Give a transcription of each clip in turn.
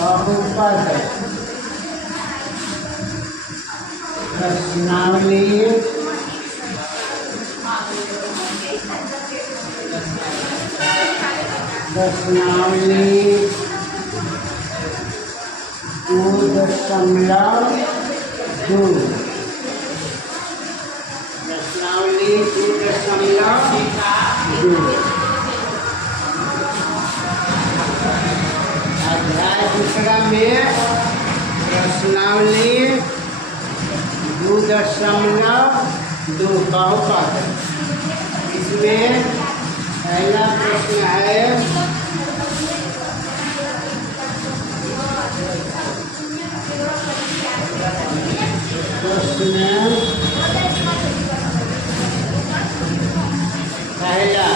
बहुपद प्रश्नावली प्रश्नावली 2.2 प्रश्नावली 2.2 अध्याय दूसरा में प्रश्नावली 2.2 बहुपद। इसमें पहला प्रश्न है पहला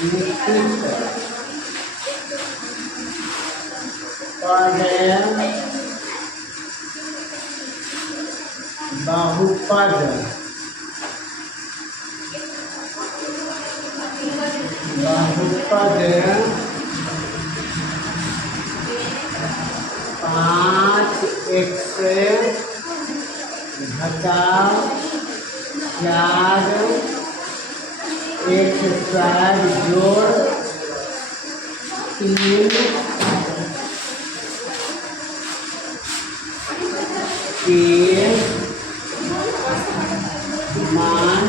निम्नलिखित कार्य बहुपद बहुपद 5x घटाव 4x स्क्वायर जोड़ 3 के मान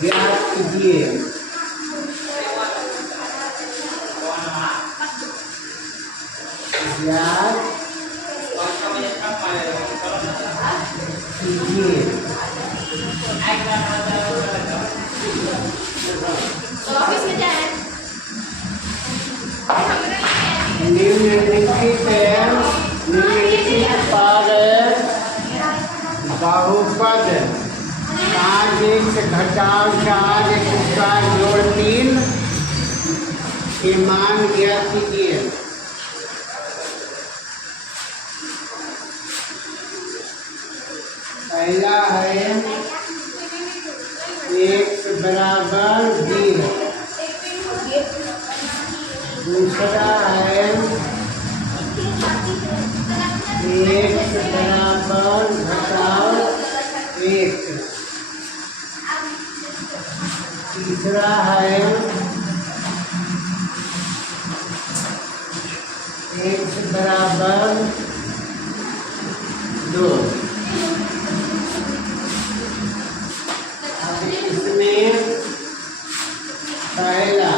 ज्ञात कीजिए। ज्ञात कीजिए। निम्नलिखित बहुपद 5x घटाव 4x स्क्वायर जोड़ 3 के मान ज्ञात कीजिए। पहला है x बराबर 0, दूसरा है x बराबर घटाव 1, तीसरा है x बराबर 2। इसमें पहला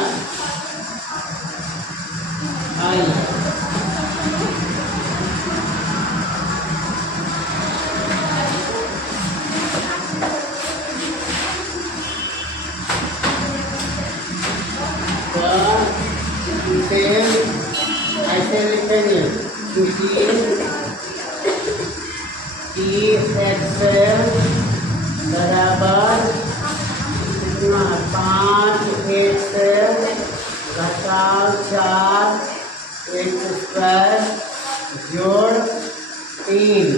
इसे ऐसे लिखेंगे क्योंकि x बराबर 5x घटाव 4x स्क्वायर जोड़ 3।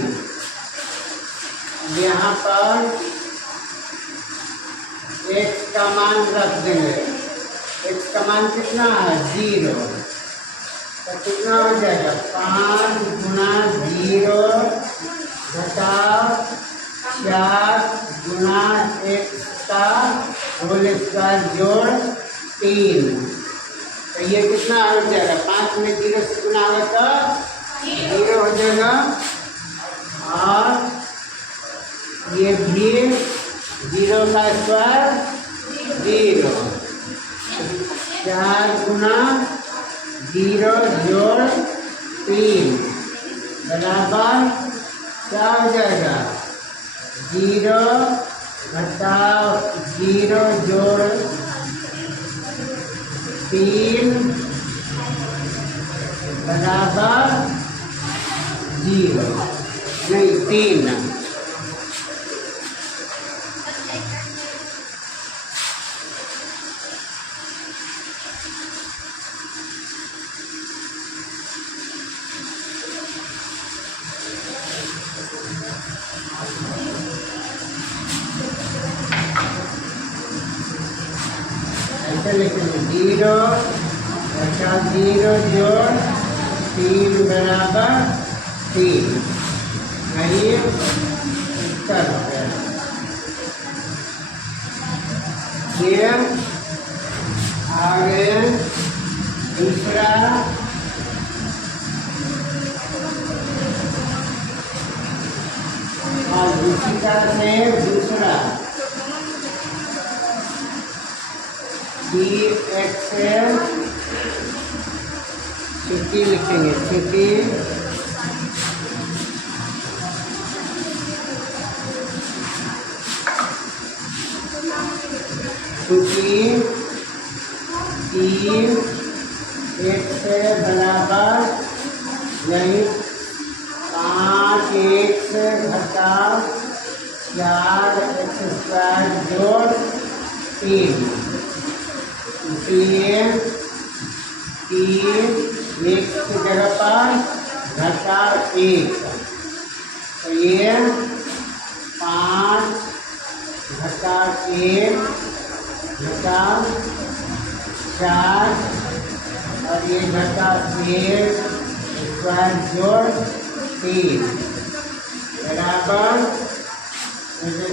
यहाँ पर x का मान रख देंगे। x का मान कितना है 0, तो कितना हो जाएगा 5 गुना 0 घटाव 4 गुना x का होल स्क्वायर जोड़ 3। तो ये कितना हो जाएगा 5 में 0 से गुना होगा तो 0 हो जाएगा, और ये भी 0 का स्क्वायर 0, 4 गुना 0 जोड़ 3 बराबर क्या हो जाएगा 0 घटाव 0 जोड़ 3 बराबर 0 नहीं 3। ऐसे लिखेंगे 0 घटा 0 जोड़ 3 बराबर 3। ये उत्तर हो गया। ये आगे दूसरा और दूसरी तरह से दूसरा dx छुट्टी लिखेंगे, छुट्टी छुट्टी 3 x बराबर यही 5 x घटा 4 x स्क्वायर जोड़ 3। इसलिए 3 x की जगह पर घटा 1, तो ये 5 घटा 1 घटा 4 और ये घटा 1 स्क्वायर जोड़ 3 बराबर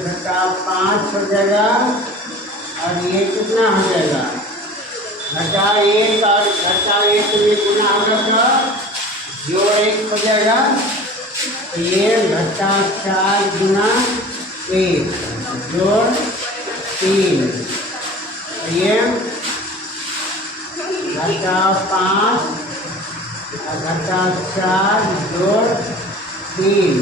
घटा 5 हो जाएगा और ये कितना हो जाएगा घटा 1 और घटा 1 में गुना होगा तो जोड़ 1 हो जाएगा। ये घटा 4 गुना 1 जोड़ 3, ये घटा 5 और घटा 4 जोड़ 3।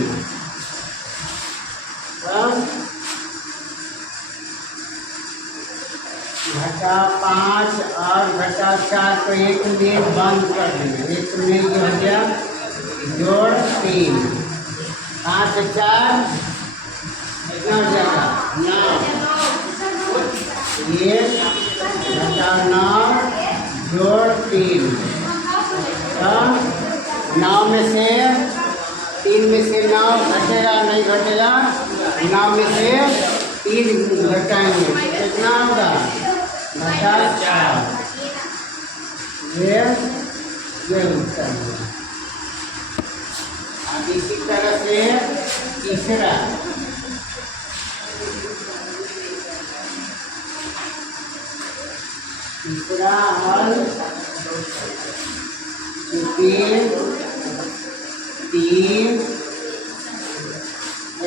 घटा 5 और घटा 4 को एक में बंद कर देंगे, एक में जो हो गया जोड़ 3। 5 4 कितना हो जाएगा 9। ये घटा 9 जोड़ 3। 9 में से 3 में से 9 घटेगा नहीं घटेगा, 9 में से 3 घटाएंगे कितना होगा घटा 4। ये उत्तर है। अब इसी तरह से तीसरा हल 3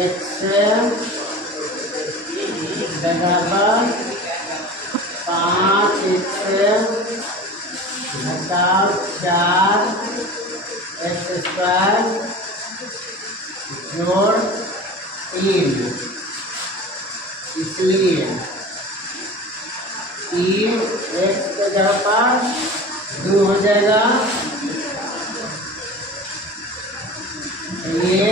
x बराबर 5 x घटा 4 x स्क्वायर जोड़ 3। इसलिए 3 x के जगह पर 2 हो जाएगा, ये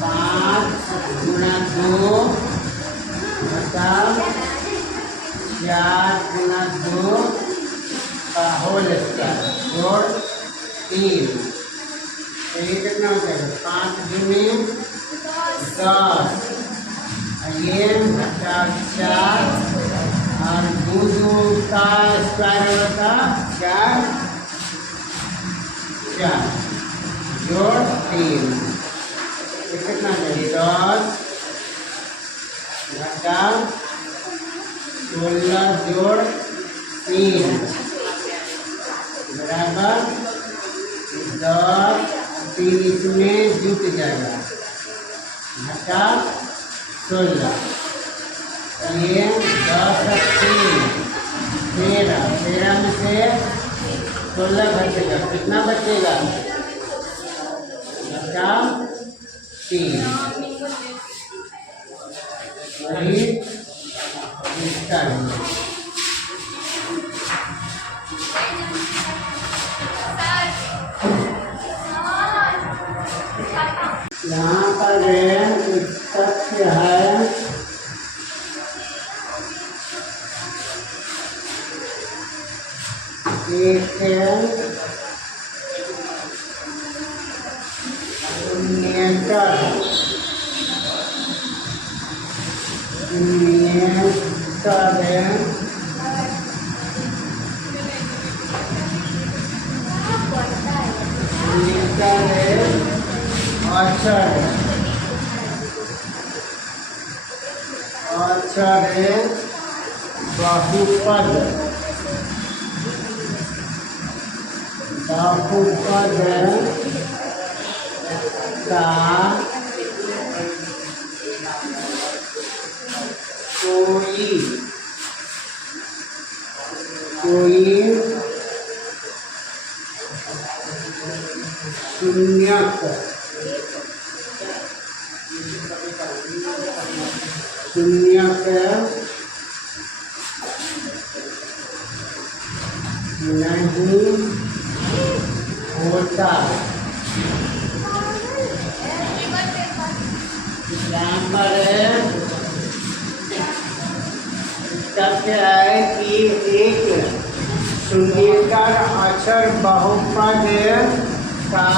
5 गुना 2 घटा 4 गुना 2 का होल स्क्वायर जोड़ 3। तो ये कितना हो जाएगा 5 दूनी 10, ये घटा 4 और 2 का स्क्वायर होगा 4 जोड़ 3। कितना चाहिए 10 घटा 16 जोड़ 3 बराबर 10। 3 इसमें जुट जाएगा घटा 16। ये 10 13 में से 16 घटेगा कितना बचेगा घटा 3। वही इसका यहाँ पर एक तथ्य है एक 19 मीटर अक्षर बहुपद बहुपद का कोई शून्यक नहीं होता। यहाँ पर तथ्य है कि एक शून्येतर अक्षर बहुपद का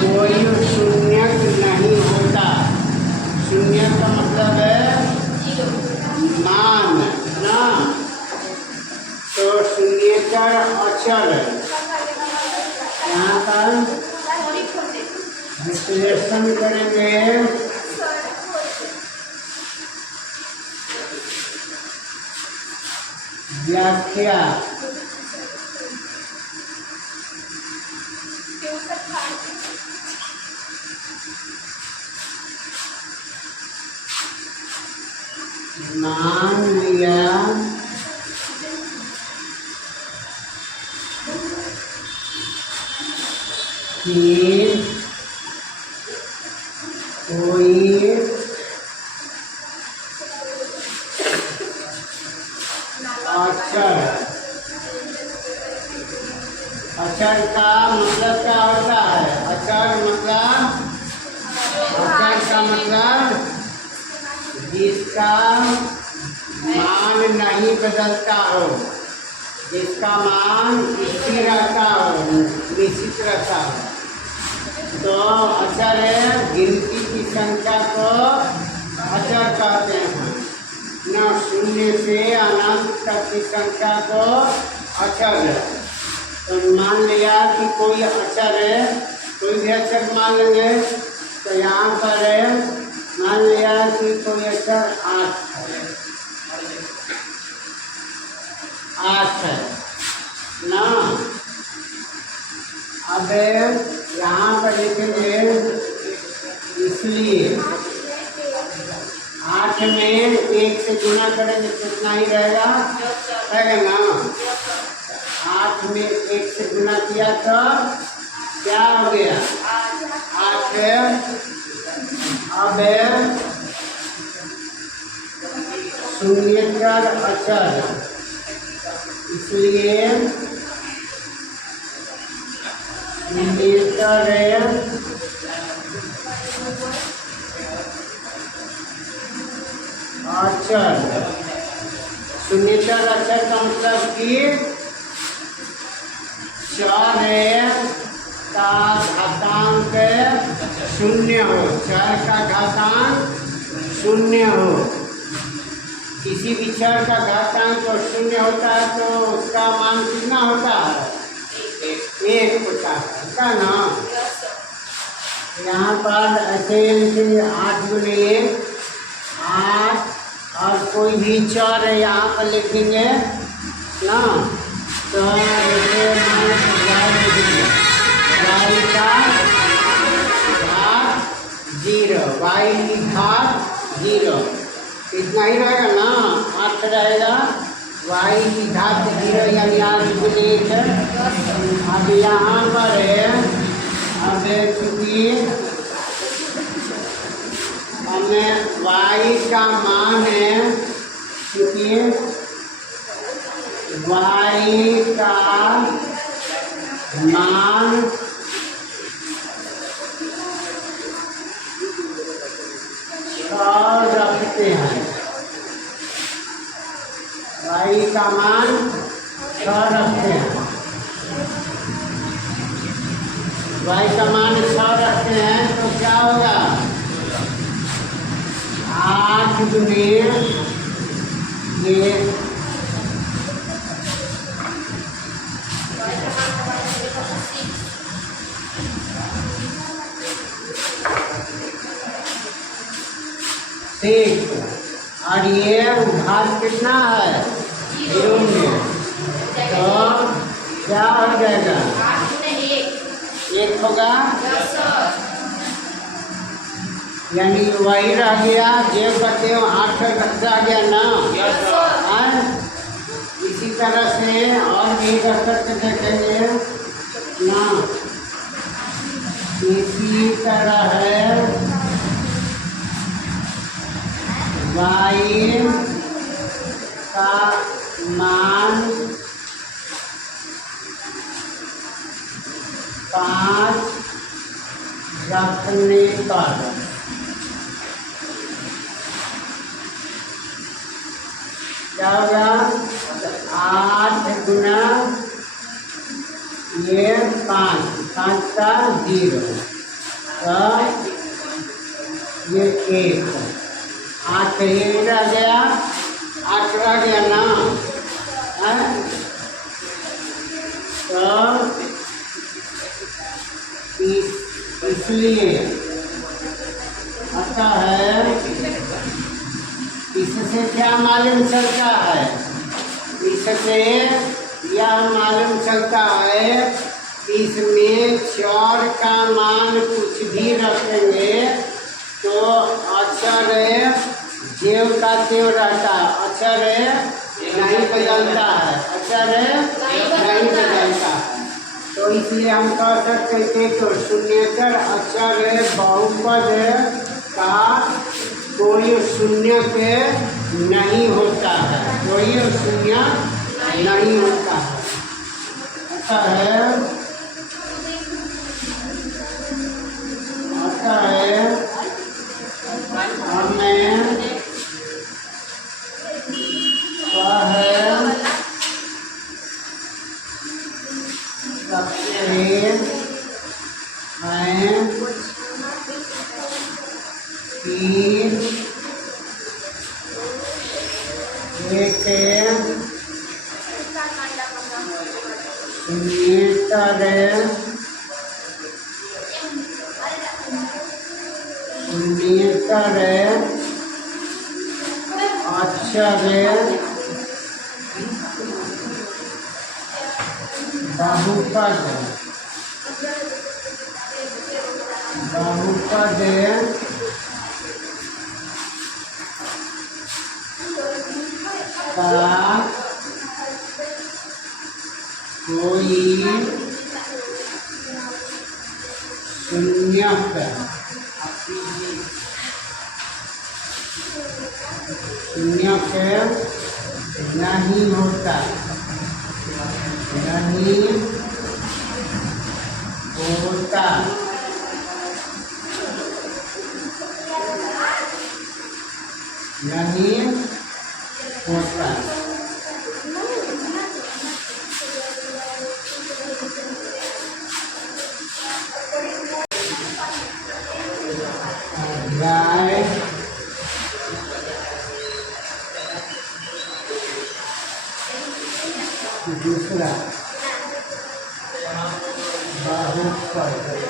कोई शून्यक नहीं होता। शून्यक का मतलब है मान ना, तो शून्येतर अक्षर यहाँ पर विश्लेषण करेंगे। व्याख्या मान लिया कि कोई अक्षर का मतलब क्या होता है? अक्षर का मतलब जिसका मान नहीं बदलता हो, जिसका मान स्थिर रहता हो, निश्चित रहता हो, तो अक्षर गिनती की संख्या को अक्षर कहते हैं। न शून्य से अनंत तक की संख्या को अक्षर है। तो मान लिया कि कोई अक्षर है, कोई भी अक्षर मान लेंगे। तो यहाँ पर मान लिया कि कोई अक्षर 8 है ना। अब यहाँ पर लिखेंगे, इसलिए 8 में 1 से गुना करेंगे कितना ही रहेगा ना। 8 में 1 से गुना किया तो क्या हो गया? 8। अब शून्येतर अक्षर, इसलिए शून्येतर अक्षर, शून्येतर अक्षर का मतलब कि चार का घातांक शून्य हो, 4 का घातांक शून्य हो। किसी भी चर का घातांक शून्य होता है तो उसका मान कितना होता है? 1 होता है ना। यहाँ पर ऐसे 8 गुने 1 8, और कोई भी चर है यहाँ पर लिखेंगे ना। तो y का घात 0, y की घात 0 इतना ही रहेगा ना। 8 रहेगा, y की घात 0 यानी 8 अब यहाँ पर है, अब चूँकि हमें y का मान है, क्योंकि y का मान रखते हैं, y का मान 6 रखते हैं। y का मान 6 रखते हैं तो क्या होगा 8 गुने ये 6 और ये घात कितना है 0 में तो क्या हो जाएगा 1 होगा यानी वही रह गया जो करते हो 8 रह गया ना और इसी तरह से और भी रख करके देखेंगे ना इसी तरह है y का मान 5 रखने पर क्या होगा 8 गुना ये 5 का 0 तो ये 1 8 ये रह गया 8 रह गया ना है तो इसलिए आता है इससे क्या मालूम चलता है इससे यह मालूम चलता है इसमें चर का मान कुछ भी रखेंगे तो अक्षर जेव का तेव रहता है अक्षर नहीं बदलता है अक्षर नहीं बदलता है तो इसलिए हम कह सकते थे तो शून्येतर अक्षर बहुपद का कोई शून्य के नहीं होता है कोई शून्य नहीं होता है ऐसा है आता है हमें अक्षर बहुपद का कोई शून्यक नहीं होता नहीं होता नहीं होता दूसरा बहुपद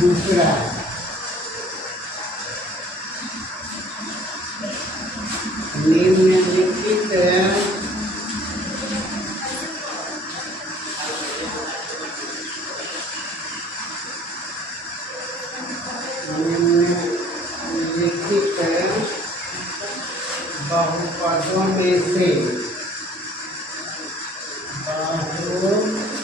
दूसरा निम्नलिखित बहुपदों में से बहुपद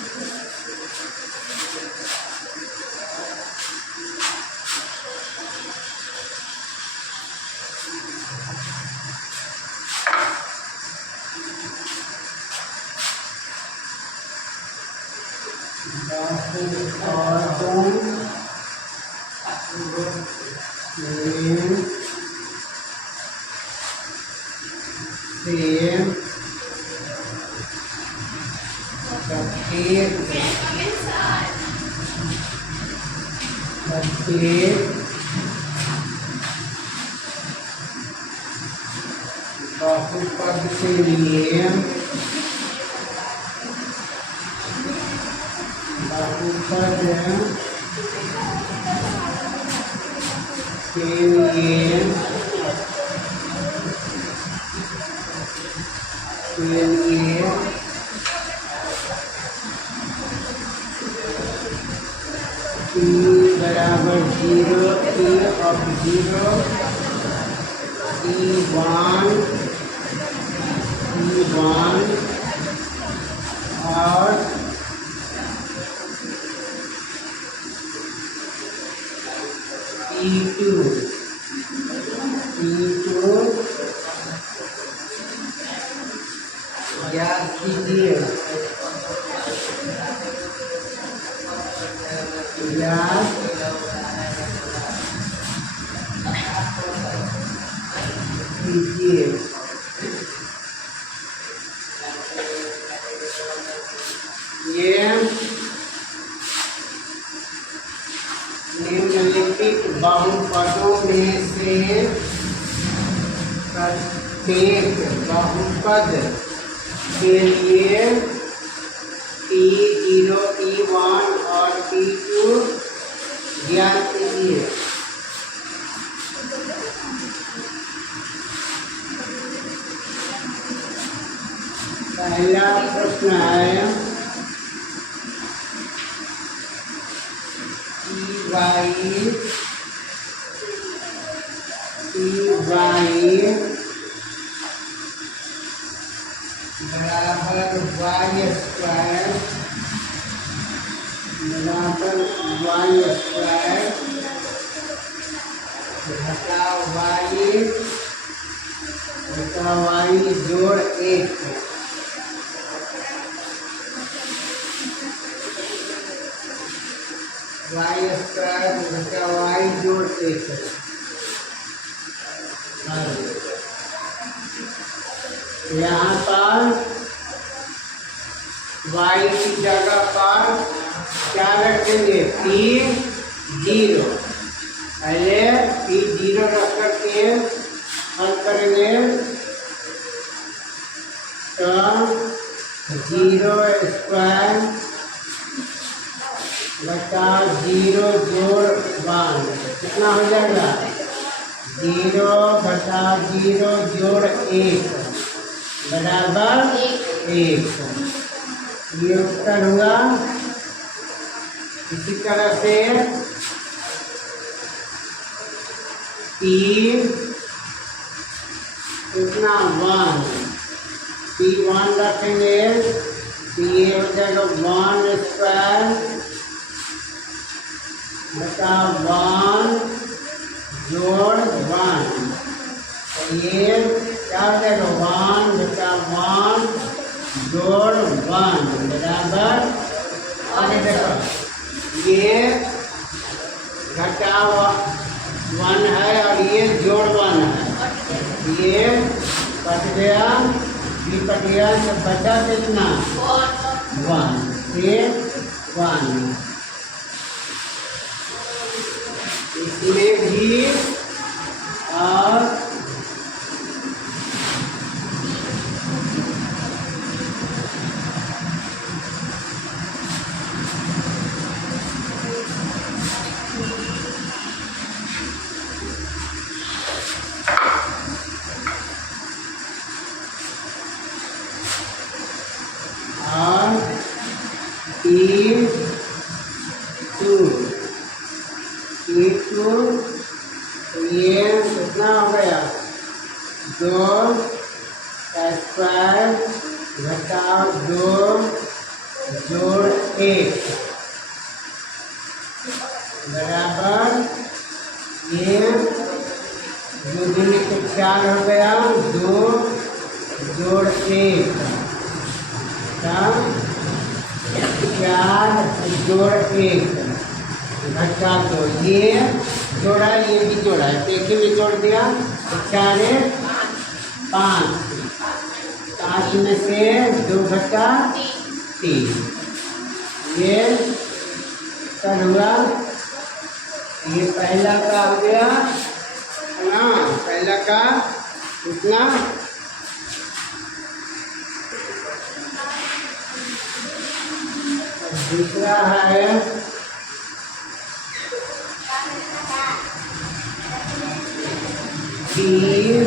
बहुपद के लिए बहुपद के लिए P बराबर 0, P of 0, P1 और P2 याद कीजिए, याद कीजिए। ये निम्नलिखित बहुपदों में से प्रत्येक बहुपद के लिए P0, P1 और P2 ज्ञात कीजिए। पहला प्रश्न है Py बराबर y स्क्वायर घटा y जोड़ 1 y स्क्वायर घटा y जोड़ 1 यहाँ पर y की जगह पर क्या रखेंगे? P0। पहले P0 रख करके हल करेंगे तो 0 स्क्वायर बटा 0 जोड़ 1 कितना हो जाएगा? 0 बटा 0 जोड़ 1 बराबर 1। ये उत्तर होगा। इसी तरह से कितना 1 P1 रखेंगे तो ये हो जाएगा 1 स्क्वायर बटा 1 जोड़ 1। ये क्या हो जाएगा? 1 बटा 1 जोड़ 1 बराबर। आगे देखो, ये घटा 1 है और ये जोड़ 1 है। ये कट गया, ये कट गया तो बचा कितना? 1 1। इसमें भी और P2 तो ये कितना हो गया? 2 स्क्वायर घटा 2 जोड़ 1 बराबर। ये 2 दूनी को 4 हो गया, 2 जोड़ 1 4 जोड़ 1 घटा 2, ये जोड़ा ये भी जोड़ा है, एक ही में जोड़ दिया, 4 5, 5 में से 2 घटा 3, ये कर हुआ, ये पहला का हो गया ना, पहला का इतना, दूसरा है 3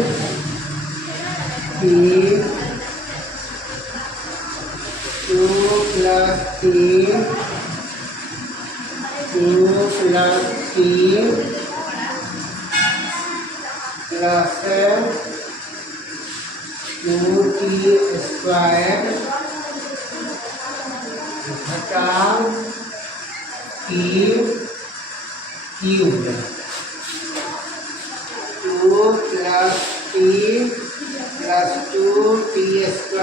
2 + 3 2 + 3 प्लस 2t² घटा t क्यूब, 2 + t + 2t²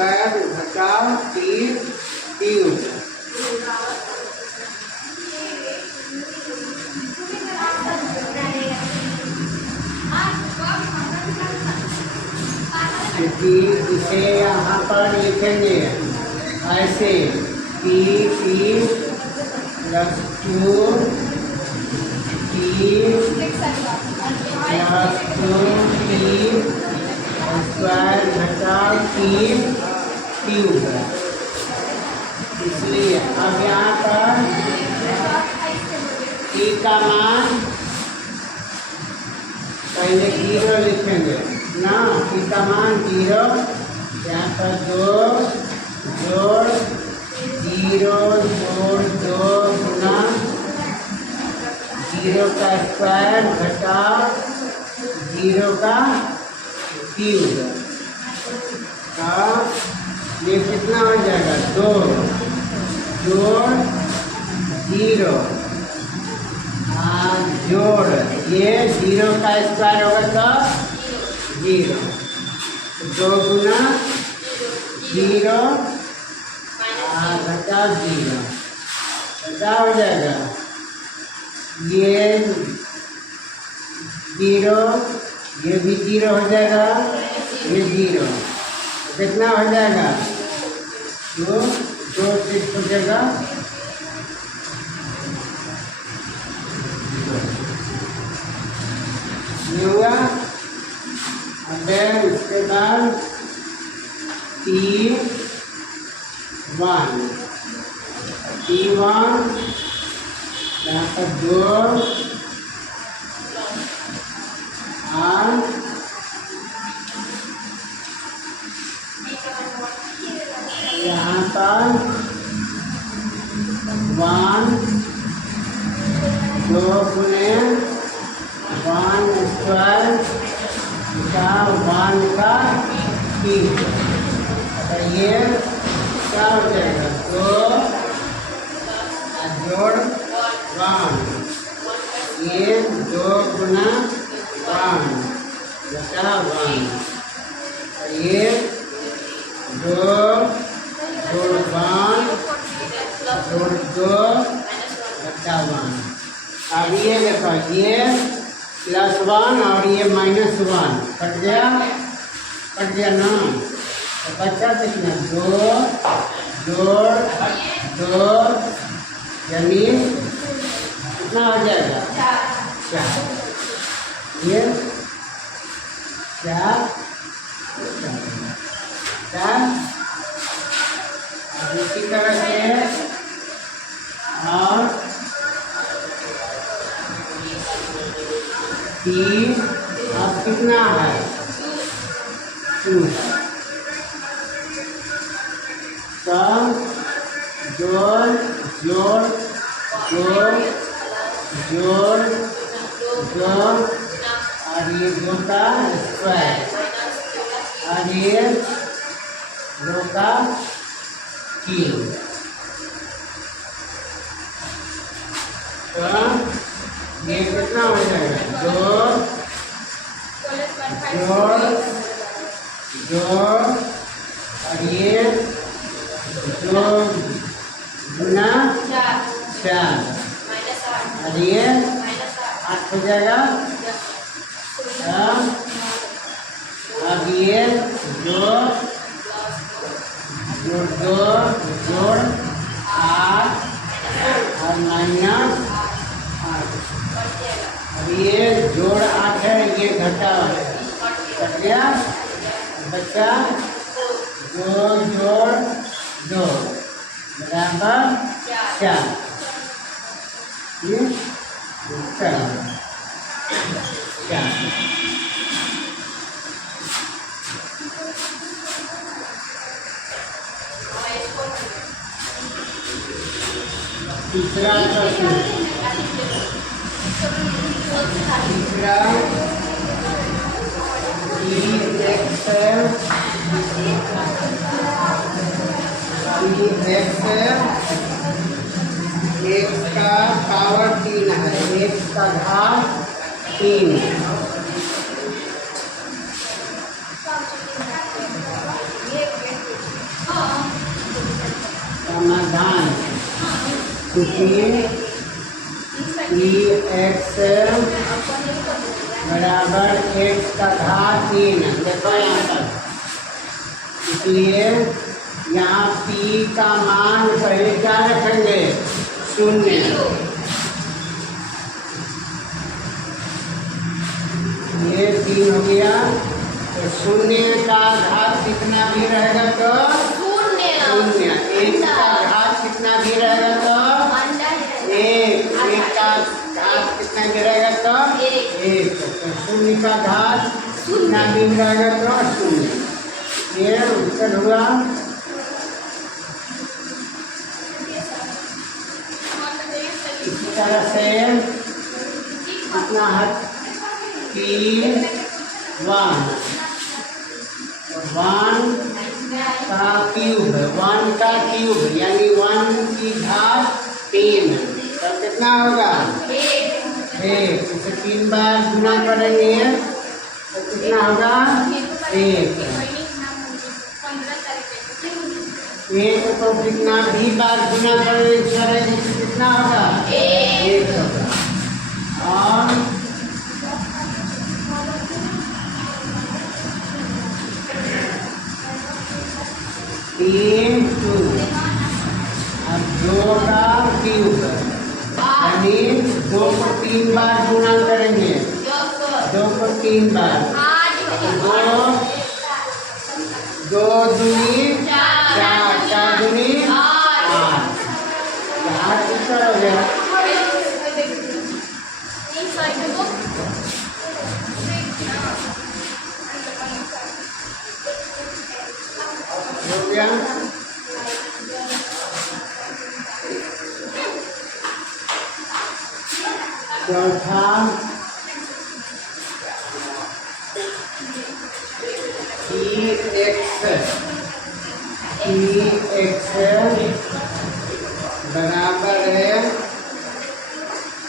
घटा t क्यूब। इसे यहाँ पर लिखेंगे ऐसे, p + 2 t + 2t² घटा t क्यूब। इसलिए अब यहाँ पर t का मान पहले 0 लिखेंगे ना, t का मान 0, यहाँ पर 2 जोड़ 0 जोड़ 2 गुना 0 का स्क्वायर घटा 0 का क्यूब, ये कितना हो जाएगा, 2 जोड़ 0 जोड़, ये 0 का स्क्वायर होगा तो 0, 2 गुना 0 घटा 0, क्या हो जाएगा, ये 0, ये भी 0 हो जाएगा, ये 0, कितना हो जाएगा, 2 6 हो जाएगा, ये हुआ। अब उसके बाद T1 यहाँ पर 2 और यहाँ पर 1 2 गुने 1² का 1 का क्यूब, तो ये क्या हो जाएगा, 2 जोड़ 1, ये 2 गुना 1 घटा 1, ये 2 जोड़ 1 जोड़ 2 घटा 1। अब ये देखो, ये +1 और ये -1 कट गया ना, तो बच्चा कितना, 2 जोड़ 2 यानी कितना हो जाएगा, 4, ये 4 इसी तरह से और 3 अब कितना है, 2, सब जोड़ जोड़ जोड़ जोड़ जोड़ और ये 2 का स्क्वायर और ये 2 का क्यूब, तो ये कितना हो जाएगा, 2 जोड़ जोड़ और ये 2 गुना 4 और ये 8 हो जाएगा। अब ये जोड़ 8 और -8, अब ये जोड़ 8 है, ये घटा कट गया, बच्चा 2 जोड़ 2 बराबर 4। ये 4। तीसरा प्रश्न, तीसरा x का पावर 3 है, x का घात 3। समाधान x बराबर x का घात 3। देखो यहाँ पर, इसलिए यहाँ p का मान पहले क्या रखेंगे? 0। ये 3 हो गया, तो 0 का घात कितना भी रहेगा तो 0। 1 का घात कितना भी रहेगा तो 1 का घात कितना भी रहेगा तो 1। तो 0 का घात कितना भी रहेगा तो 0। ये उत्तर हुआ। इसी तरह से कितना है? 3 1 का क्यूब, 1 का क्यूब यानी 1 की घात 3, तब कितना होगा? 1। इसे 3 बार गुना करेंगे तो कितना होगा? 1 को कितना भी बार गुना करेंगे तो कितना होगा? 1 होगा। और तीन 2, अब 2 का क्यूब यानी 2 को 3 बार गुना करेंगे, 2 को 3 बार, 2 दूनी 4, 4 दूनी 8, 8 कितना हो गया? हो गया। चौथा x बराबर है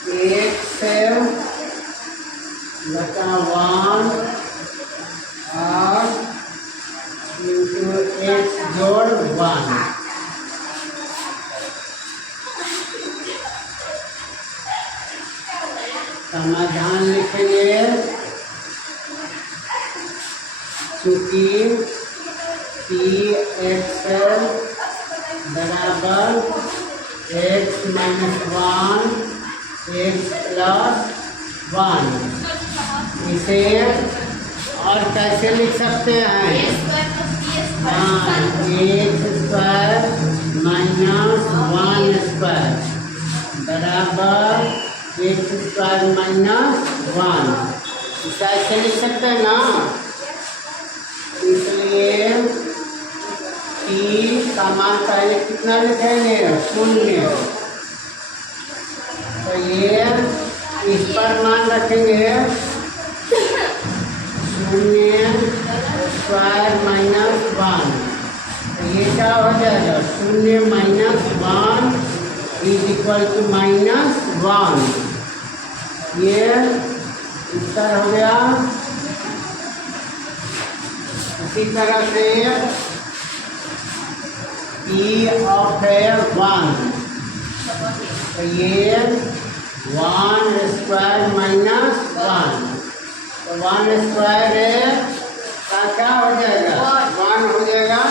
1 बटा 1 और इंटू x जोड़ 1। समाधान लिखेंगे, चूँकि x बराबर x -1 x + 1, इसे और कैसे लिख सकते हैं? हाँ, x² - 1² बराबर x² - 1, ऐसे लिख सकते हैं ना। इसलिए p का मान पहले कितना लिखेंगे? 0। तो ये इस पर मान रखेंगे 0² - 1, तो ये क्या हो जाएगा? 0 - 1 = -1। ये उत्तर हो गया। इसी तरह से e of 1 तो ये 1 स्क्वायर माइनस 1, तो 1 स्क्वायर है क्या हो जाएगा 1 हो जाएगा,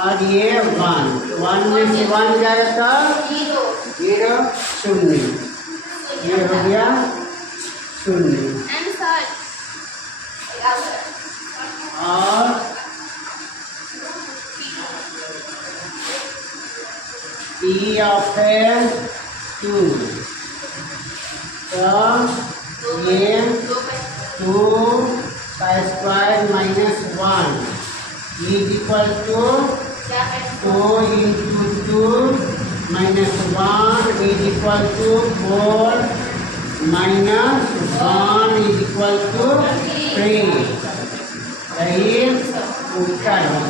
और ये 1, तो 1 में से 1 जाएगा तो 0 शून्य, ये हो गया शून्य। और P of Q, तो ये 2 का square minus 1 is equal to 2 into 2 minus 1 is equal to 4 minus 1 is equal to 3, सही उत्तर हो